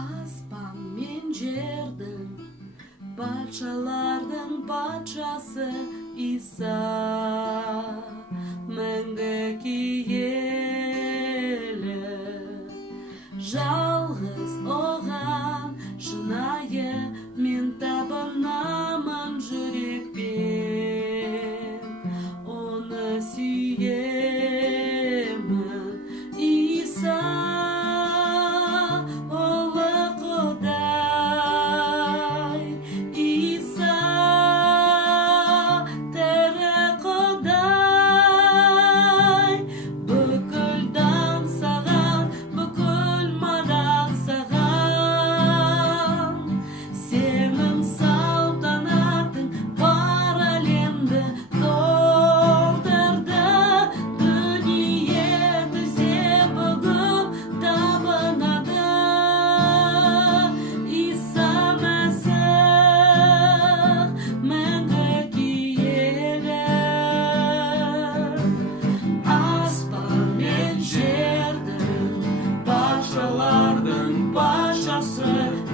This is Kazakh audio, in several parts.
Аспан мен жердің, патшалардың патшасы Иса, мәңгі киелі. Жалғыз оған шынайы мен табынамын жүрекпен, оны сүйемін. Иса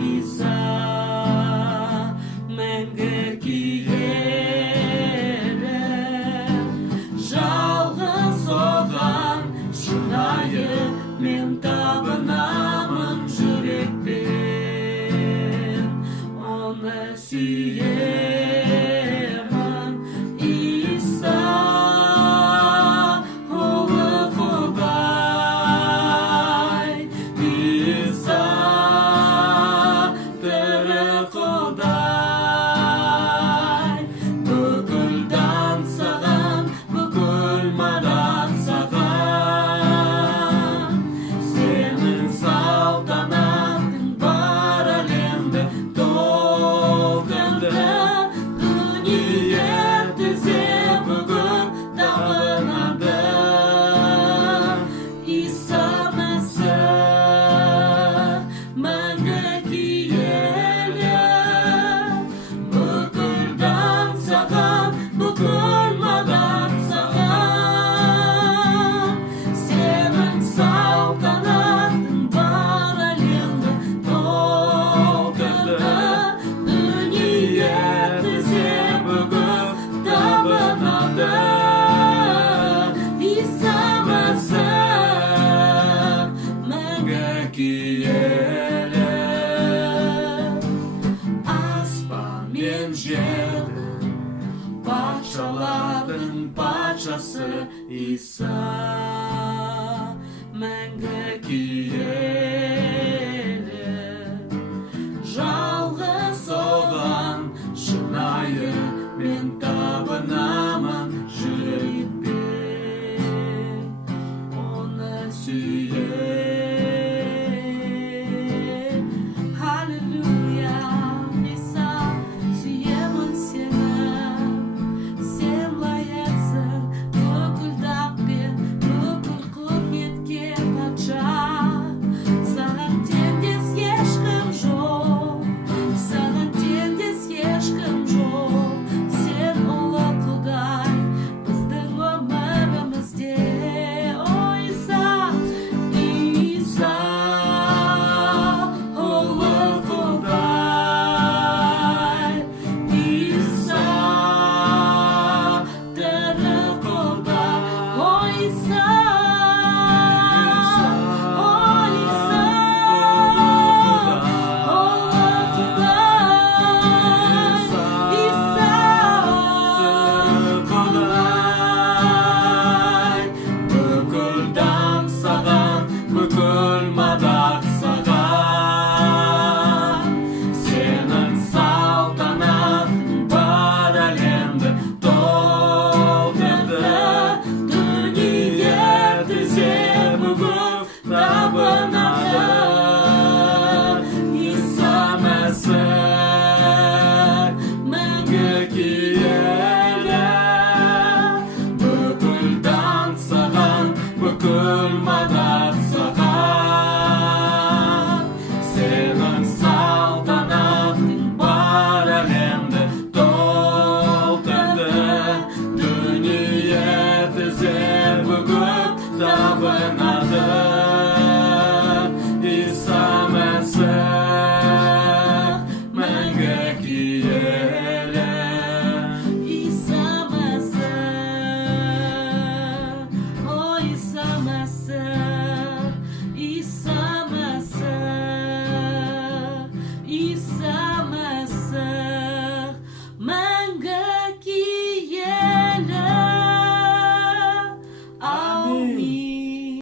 Иса, мәңгі киелі. Жалғыз оған шынайы мен табынамын жүрекпен, оны сүйемін. Иса ұлы Құдай, Иса Құдай, бүкіл дан саған, бүкіл мадақ саған. Сенің салтанатың бар әлемді толтырды. Дүние тізе бүгін табынады. Иса Мәсіх, мәңгі киелі. Бүкіл мадақ саған. Сенің салтанатың бар әлемді толтырды. Дүние тізе бүгін табынады. Иса Мәсіх, мәңгі киелі. Аспан мен жердің, патшалардың патшасы Иса, мәңгі киелі. Жалғыз оған шынайы мен табынамын жүрекпен, оны сүйемін.